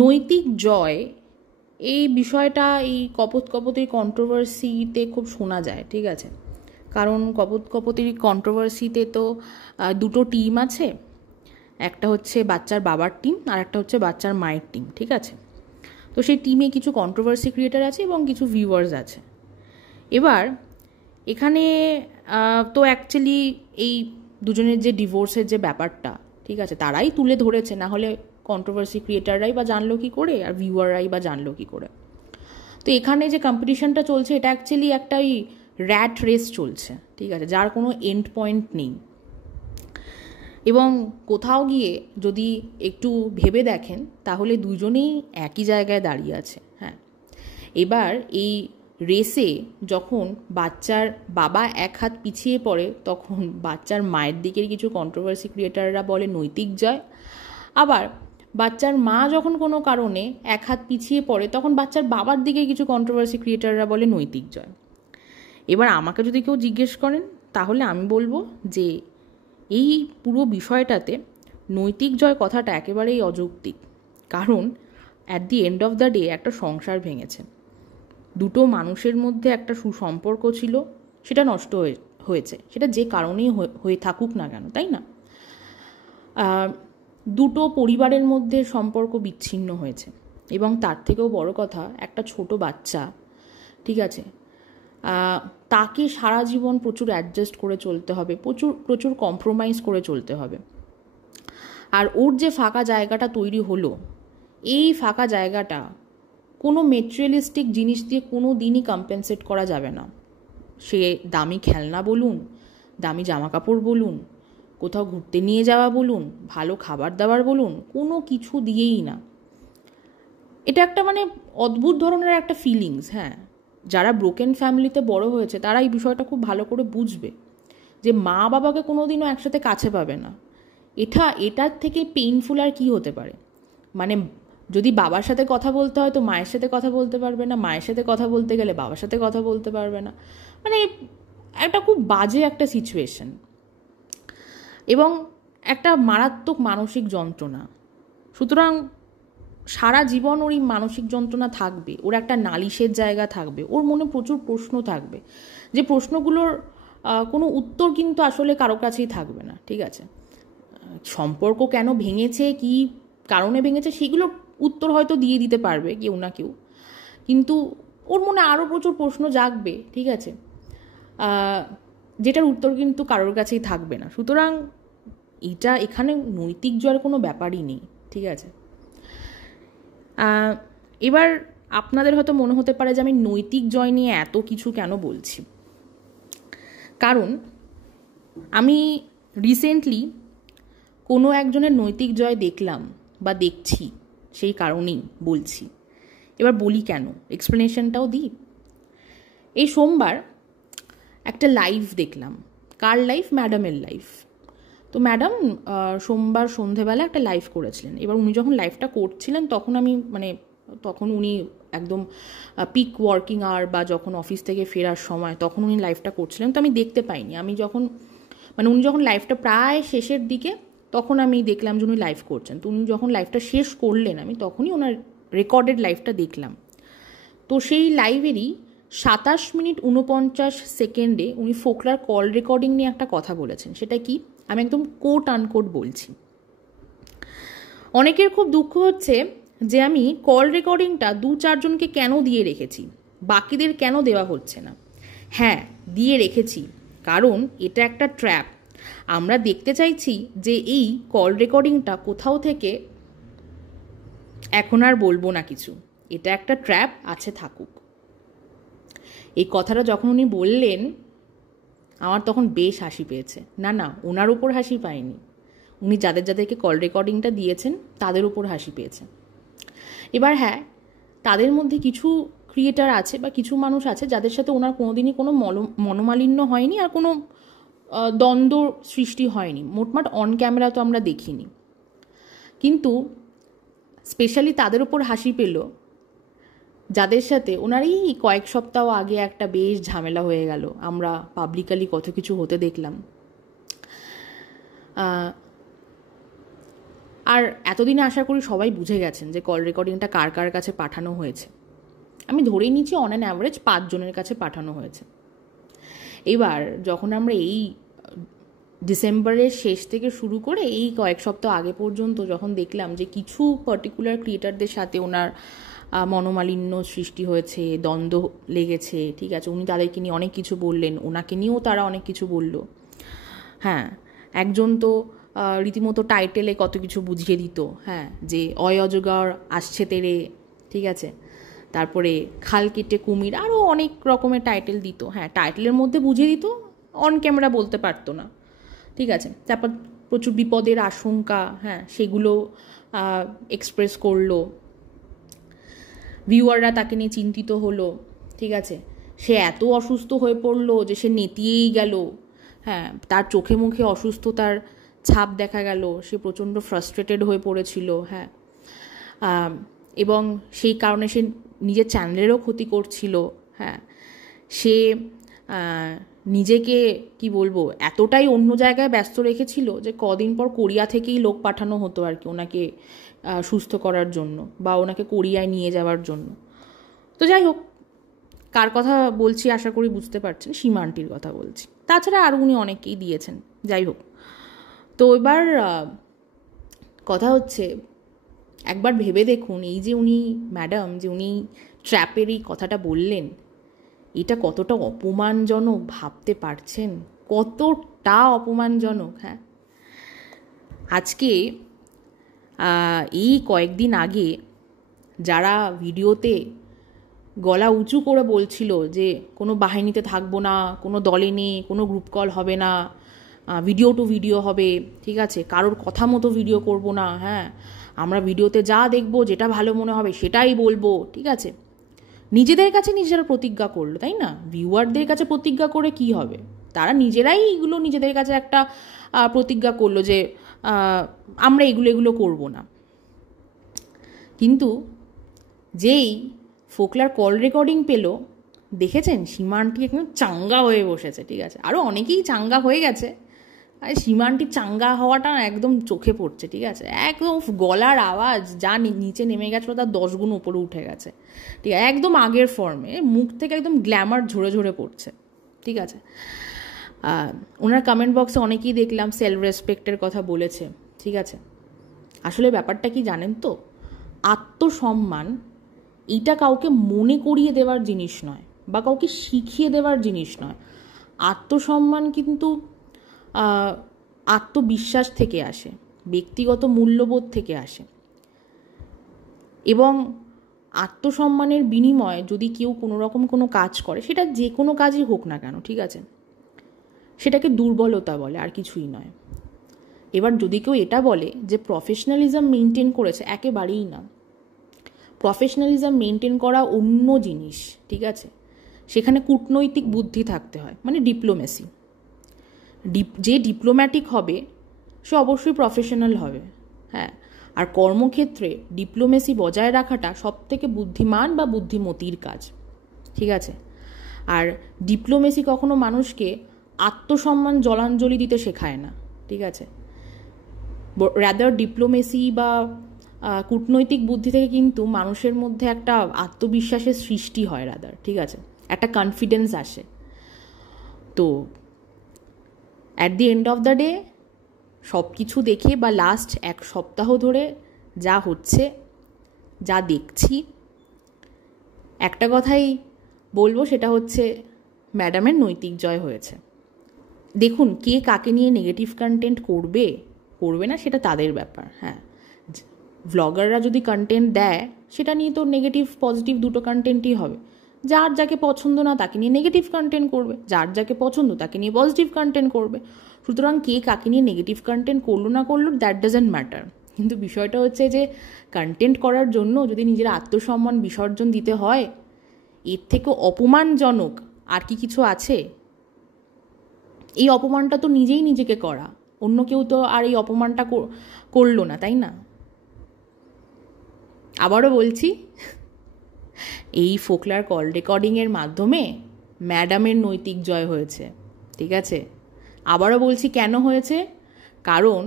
নৈতিক জয় এই বিষয়টা এই কপোত কপোতের কন্ট্রোভার্সিতে খুব শোনা যায়, ঠিক আছে। কারণ কপোত কপোতের কন্ট্রোভার্সিতে তো দুটো টিম আছে, একটা হচ্ছে বাচ্চার বাবার টিম আর একটা হচ্ছে বাচ্চার মায়ের টিম, ঠিক আছে। তো সেই টিমে কিছু কন্ট্রোভার্সি ক্রিয়েটার আছে এবং কিছু ভিউয়ার্স আছে। এবার এখানে তো অ্যাকচুয়ালি এই দুজনের যে ডিভোর্সের যে ব্যাপারটা, ঠিক আছে, তারাই তুলে ধরেছে, না হলে কন্ট্রোভার্সি ক্রিয়েটাররাই বা জানলো কী করে আর ভিউয়াররাই বা জানলো কী করে। তো এখানে যে কম্পিটিশনটা চলছে এটা অ্যাকচুয়ালি একটা ওই র্যাট রেস চলছে, ঠিক আছে, যার কোনো এন্ড পয়েন্ট নেই। এবং কোথাও গিয়ে যদি একটু ভেবে দেখেন তাহলে দুজনেই একই জায়গায় দাঁড়িয়ে আছে। হ্যাঁ, এবার এই রেসে যখন বাচ্চার বাবা এক হাত পিছিয়ে পড়ে তখন বাচ্চার মায়ের দিকের কিছু কন্ট্রোভার্সি ক্রিয়েটাররা বলে নৈতিক জয়, আবার বাচ্চার মা যখন কোনো কারণে এক হাত পিছিয়ে পড়ে তখন বাচ্চার বাবার দিকে কিছু কন্ট্রোভার্সি ক্রিয়েটাররা বলে নৈতিক জয়। এবার আমাকে যদি কেউ জিজ্ঞেস করেন তাহলে আমি বলবো যে এই পুরো বিষয়টাতে নৈতিক জয় কথাটা একেবারেই অযৌক্তিক। কারণ at the end of the day একটা সংসার ভেঙেছে, দুটো মানুষের মধ্যে একটা সুসম্পর্ক ছিল, সেটা নষ্ট হয়েছে, সেটা যে কারণেই হয়ে থাকুক না কেন, তাই না। দুটো পরিবারের মধ্যে সম্পর্ক বিচ্ছিন্ন হয়েছে এবং তার থেকেও বড় কথা একটা ছোট বাচ্চা, ঠিক আছে, তাকে সারা জীবন প্রচুর অ্যাডজাস্ট করে চলতে হবে, প্রচুর প্রচুর কম্প্রোমাইজ করে চলতে হবে। আর ওর যে ফাঁকা জায়গাটা তৈরি হলো, এই ফাঁকা জায়গাটা কোনো মেটেরিয়ালিস্টিক জিনিস দিয়ে কোনো দিনই কম্পেনসেট করা যাবে না। সে দামি খেলনা বলুন, দামি জামা কাপড় বলুন, কোথাও ঘুরতে নিয়ে যাওয়া বলুন, ভালো খাবার দাবার বলুন, কোনো কিছু দিয়েই না। এটা একটা মানে অদ্ভুত ধরনের একটা ফিলিংস। হ্যাঁ, যারা ব্রোকেন ফ্যামিলিতে বড় হয়েছে তারা এই বিষয়টা খুব ভালো করে বুঝবে যে মা বাবাকে কোনো দিনও একসাথে কাছে পাবে না। এটার থেকে পেইনফুল আর কি হতে পারে। মানে যদি বাবার সাথে কথা বলতে হয় তো মায়ের সাথে কথা বলতে পারবে না, মায়ের সাথে কথা বলতে গেলে বাবার সাথে কথা বলতে পারবে না। মানে একটা খুব বাজে একটা সিচুয়েশন এবং একটা মারাত্মক মানসিক যন্ত্রণা। সুতরাং সারা জীবন ওর এই মানসিক যন্ত্রণা থাকবে, ওর একটা নালিশের জায়গা থাকবে, ওর মনে প্রচুর প্রশ্ন থাকবে, যে প্রশ্নগুলোর কোনো উত্তর কিন্তু আসলে কারো কাছেই থাকবে না, ঠিক আছে। সম্পর্ক কেন ভেঙেছে, কি কারণে ভেঙেছে, সেগুলো উত্তর হয়তো দিয়ে দিতে পারবে কেউ না কেউ, কিন্তু ওর মনে আরও প্রচুর প্রশ্ন জাগবে, ঠিক আছে, যেটার উত্তর কিন্তু কারোর কাছেই থাকবে না। সুতরাং এখানে নৈতিক জয়ের কোনো ব্যাপারই নেই, ঠিক আছে। এবার আপনাদের হয়তো মনে হতে পারে যে আমি নৈতিক জয় নিয়ে এত কিছু কেন বলছি। কারণ আমি রিসেন্টলি কোনো একজনের নৈতিক জয় দেখলাম বা দেখছি, সেই কারণেই বলছি। এবার বলি কেন, এক্সপ্লেনেশনটাও দিই। এই সোমবার একটা লাইভ দেখলাম। কার লাইভ? ম্যাডামের লাইভ। তো ম্যাডাম সোমবার সন্ধেবেলা একটা লাইভ করেছিলেন। এবার উনি যখন লাইভটা করছিলেন তখন উনি একদম পিক ওয়ার্কিং আওয়ার বা যখন অফিস থেকে ফেরার সময় তখন উনি লাইভটা করছিলেন। তো আমি দেখতে পাইনি। উনি যখন লাইভটা প্রায় শেষের দিকে তখন আমি দেখলাম যে উনি লাইভ করছেন। তো উনি যখন লাইভটা শেষ করলেন আমি তখনই ওনার রেকর্ডেড লাইভটা দেখলাম। তো সেই লাইভেরই 27 মিনিট 49 সেকেন্ডে উনি ফোকলার কল রেকর্ডিং নিয়ে একটা কথা বলেছেন। সেটা কি, আমি একদম কোট আনকোট বলছি। অনেকের খুব দুঃখ হচ্ছে যে আমি কল রেকর্ডিংটা 2-4 জনকে কেন দিয়ে রেখেছি, বাকিদের কেন দেওয়া হচ্ছে না। হ্যাঁ, দিয়ে রেখেছি কারণ এটা একটা ট্র্যাপ। আমরা দেখতে চাইছি যে এই কল রেকর্ডিংটা কোথাও থেকে, এখন আর বলবো না কিছু, এটা একটা ট্র্যাপ আছে, থাকুক। এই কথাটা যখন উনি বললেন আমার তখন বেশ হাসি পেয়েছে। না, ওনার উপর হাসি পায়নি, উনি যাদেরকে কল রেকর্ডিংটা দিয়েছেন তাদের উপর হাসি পেয়েছে। এবার হ্যাঁ, তাদের মধ্যে কিছু ক্রিয়েটার আছে বা কিছু মানুষ আছে যাদের সাথে ওনার কোনোদিনই কোনো মনোমালিন্য হয়নি আর কোনো দ্বন্দ্ব সৃষ্টি হয়নি। মোটমাট অন ক্যামেরা তো আমরা দেখিনি, কিন্তু স্পেশালি তাদের উপর হাসি পেল যাদের সাথে ওনার এই কয়েক সপ্তাহ আগে একটা বেশ ঝামেলা হয়ে গেল। আমরা পাবলিকালি কত কিছু হতে দেখলাম। আর এতদিনে আশা করি সবাই বুঝে গেছেন যে কল রেকর্ডিংটা কার কার কাছে পাঠানো হয়েছে। আমি ধরেই নিচ্ছি অন অ্যান অ্যাভারেজ 5 জনের কাছে পাঠানো হয়েছে। এবার যখন আমরা এই ডিসেম্বরের শেষ থেকে শুরু করে এই কয়েক সপ্তাহ আগে পর্যন্ত যখন দেখলাম যে কিছু পার্টিকুলার ক্রিয়েটারদের সাথে ওনার মনোমালিন্য সৃষ্টি হয়েছে, দ্বন্দ্ব লেগেছে, ঠিক আছে, উনি তাদেরকে নিয়ে অনেক কিছু বললেন, ওনাকে নিয়েও তারা অনেক কিছু বলল। হ্যাঁ, একজন তো রীতিমতো টাইটেলে কত কিছু বুঝিয়ে দিত, হ্যাঁ, যে অজগর আসছে তেরে, ঠিক আছে, তারপরে খাল কেটে কুমির, আরও অনেক রকমের টাইটেল দিত। হ্যাঁ, টাইটেলের মধ্যে বুঝিয়ে দিত, অন ক্যামেরা বলতে পারতো না, ঠিক আছে। তারপর প্রচুর বিপদের আশঙ্কা, হ্যাঁ, সেগুলো এক্সপ্রেস করলো, ভিউয়াররা তাকে নিয়ে চিন্তিত হলো, ঠিক আছে। সে এত অসুস্থ হয়ে পড়লো যে সে নেতিয়েই গেল, হ্যাঁ, তার চোখে মুখে অসুস্থতার ছাপ দেখা গেল, সে প্রচণ্ড ফ্রাস্ট্রেটেড হয়ে পড়েছিল, হ্যাঁ, এবং সেই কারণে সে নিজের চ্যানেলেরও ক্ষতি করছিল, হ্যাঁ, সে নিজেকে কি বলবো এতটাই অন্য জায়গায় ব্যস্ত রেখেছিল যে কদিন পর কোরিয়া থেকেই লোক পাঠানো হতো আর কি ওনাকে সুস্থ করার জন্য বা ওনাকে কোরিয়ায় নিয়ে যাওয়ার জন্য। তো যাই হোক, কার কথা বলছি আশা করি বুঝতে পারছেন, সীমা আন্টির কথা বলছি। তাছাড়া আর উনি অনেকেই দিয়েছেন, যাই হোক। তো এবার কথা হচ্ছে, একবার ভেবে দেখুন, এই যে উনি ম্যাডাম যে উনি ট্র্যাপের এই কথাটা বললেন, এটা কতটা অপমানজনক ভাবতে পারছেন? কতটা অপমানজনক। হ্যাঁ, আজকে এই কয়েকদিন আগে যারা ভিডিওতে গলা উঁচু করে বলছিল যে কোনো বাহিনীতে থাকবো না, কোনো দলে নেই, কোনো গ্রুপ কল হবে না, ভিডিও টু ভিডিও হবে, ঠিক আছে, কারোর কথা মতো ভিডিও করব না, হ্যাঁ, আমরা ভিডিওতে যা দেখবো যেটা ভালো মনে হবে সেটাই বলবো, ঠিক আছে, নিজেদের কাছে নিজেরা প্রতিজ্ঞা করলো, তাই না? ভিউয়ারদের কাছে প্রতিজ্ঞা করে কি হবে? তারা নিজেরাই এগুলো নিজেদের কাছে একটা প্রতিজ্ঞা করলো যে আমরা এগুলো করব না। কিন্তু যেই ফোকলার কল রেকর্ডিং পেলো, দেখেছেন সীমা আন্টি একদম চাঙ্গা হয়ে বসেছে, ঠিক আছে, আরও অনেকেই চাঙ্গা হয়ে গেছে, আর সীমা আন্টির চাঙ্গা হওয়াটা একদম চোখে পড়ছে, ঠিক আছে, একদম গলার আওয়াজ যা নিচে নেমে গেছিলো তার 10 গুণ উপরে উঠে গেছে, ঠিক আছে, একদম আগের ফর্মে, মুখ থেকে একদম গ্ল্যামার ঝরে ঝরে পড়ছে, ঠিক আছে। ওনার কমেন্ট বক্সে অনেকেই দেখলাম সেলফ রেসপেক্টের কথা বলেছে, ঠিক আছে। আসলে ব্যাপারটা কি জানেন তো, আত্মসম্মান এইটা কাউকে মনে করিয়ে দেওয়ার জিনিস নয় বা কাউকে শিখিয়ে দেওয়ার জিনিস নয়। আত্মসম্মান কিন্তু আত্মবিশ্বাস থেকে আসে, ব্যক্তিগত মূল্যবোধ থেকে আসে, এবং আত্মসম্মানের বিনিময়ে যদি কেউ কোনো রকম কোনো কাজ করে, সেটা যে কোনো কাজই হোক না কেন, ঠিক আছে, সেটাকে দুর্বলতা বলে, আর কিছুই নয়। এবার যদি কেউ এটা বলে যে প্রফেশনালিজম মেনটেন করেছে, একেবারেই না। প্রফেশনালিজম মেনটেন করা অন্য জিনিস, ঠিক আছে, সেখানে কূটনৈতিক বুদ্ধি থাকতে হয়, মানে ডিপ্লোমেসি। যে ডিপ্লোম্যাটিক হবে সে অবশ্যই প্রফেশনাল হবে, হ্যাঁ, আর কর্মক্ষেত্রে ডিপ্লোমেসি বজায় রাখাটা সবথেকে বুদ্ধিমান বা বুদ্ধিমতির কাজ, ঠিক আছে। আর ডিপ্লোমেসি কখনো মানুষকে আত্মসম্মান জলাঞ্জলি দিতে শেখায় না, ঠিক আছে। রাদার ডিপ্লোমেসি বা কূটনৈতিক বুদ্ধি থেকে কিন্তু মানুষের মধ্যে একটা আত্মবিশ্বাসের সৃষ্টি হয়, রাদার, ঠিক আছে, একটা কনফিডেন্স আসে। তো at the end of the day সব কিছু দেখে বা লাস্ট 1 সপ্তাহ ধরে যা হচ্ছে, যা দেখছি, একটা কথাই বলবো, সেটা হচ্ছে ম্যাডামের নৈতিক জয় হয়েছে। দেখুন, কে কাকে নিয়ে নেগেটিভ কন্টেন্ট করবে না সেটা তাদের ব্যাপার, হ্যাঁ। ভ্লগাররা যদি কন্টেন্ট দেয় সেটা নিয়ে তো নেগেটিভ পজিটিভ দুটো কন্টেন্টই হবে। যার যাকে পছন্দ না তাকে নিয়ে নেগেটিভ কন্টেন্ট করবে, যার যাকে পছন্দ তাকে নিয়ে পজিটিভ কন্টেন্ট করবে। সুতরাং কে কাকে নিয়ে নেগেটিভ কন্টেন্ট করলো না করলো দ্যাট ডাজেন্ট ম্যাটার। কিন্তু বিষয়টা হচ্ছে যে কন্টেন্ট করার জন্য যদি নিজের আত্মসম্মান বিসর্জন দিতে হয়, এর থেকে অপমানজনক আর কি কিছু আছে? এই অপমানটা তো নিজেই নিজেকে করা, অন্য কেউ তো আর এই অপমানটা করলো না, তাই না? আবারও বলছি, এই ফোকলার কল রেকর্ডিংয়ের মাধ্যমে ম্যাডামের নৈতিক জয় হয়েছে, ঠিক আছে। আবারও বলছি কেন হয়েছে, কারণ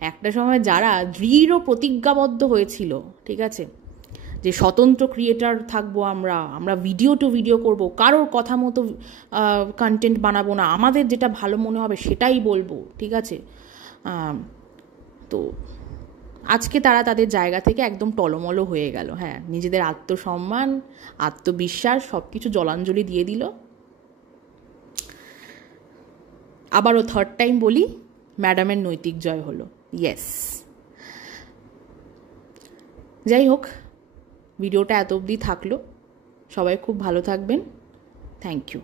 একটা সময় যারা দৃঢ় প্রতিজ্ঞাবদ্ধ হয়েছিল, ঠিক আছে, যে স্বতন্ত্র ক্রিয়েটার থাকবো, আমরা ভিডিও টু ভিডিও করব, কারোর কথা মতো কন্টেন্ট বানাবো না, আমাদের যেটা ভালো মনে হবে সেটাই বলবো, ঠিক আছে, তো আজকে তারা তাদের জায়গা থেকে একদম টলমলো হয়ে গেল। হ্যাঁ, নিজেদের আত্মসম্মান, আত্মবিশ্বাস সব কিছু জলাঞ্জলি দিয়ে দিল। আবারও থার্ড টাইম বলি, ম্যাডামের নৈতিক জয় হলো। ইয়েস। যাই হোক, ভিডিওটা এত অবধি থাকলো। সবাই খুব ভালো থাকবেন। Thank you.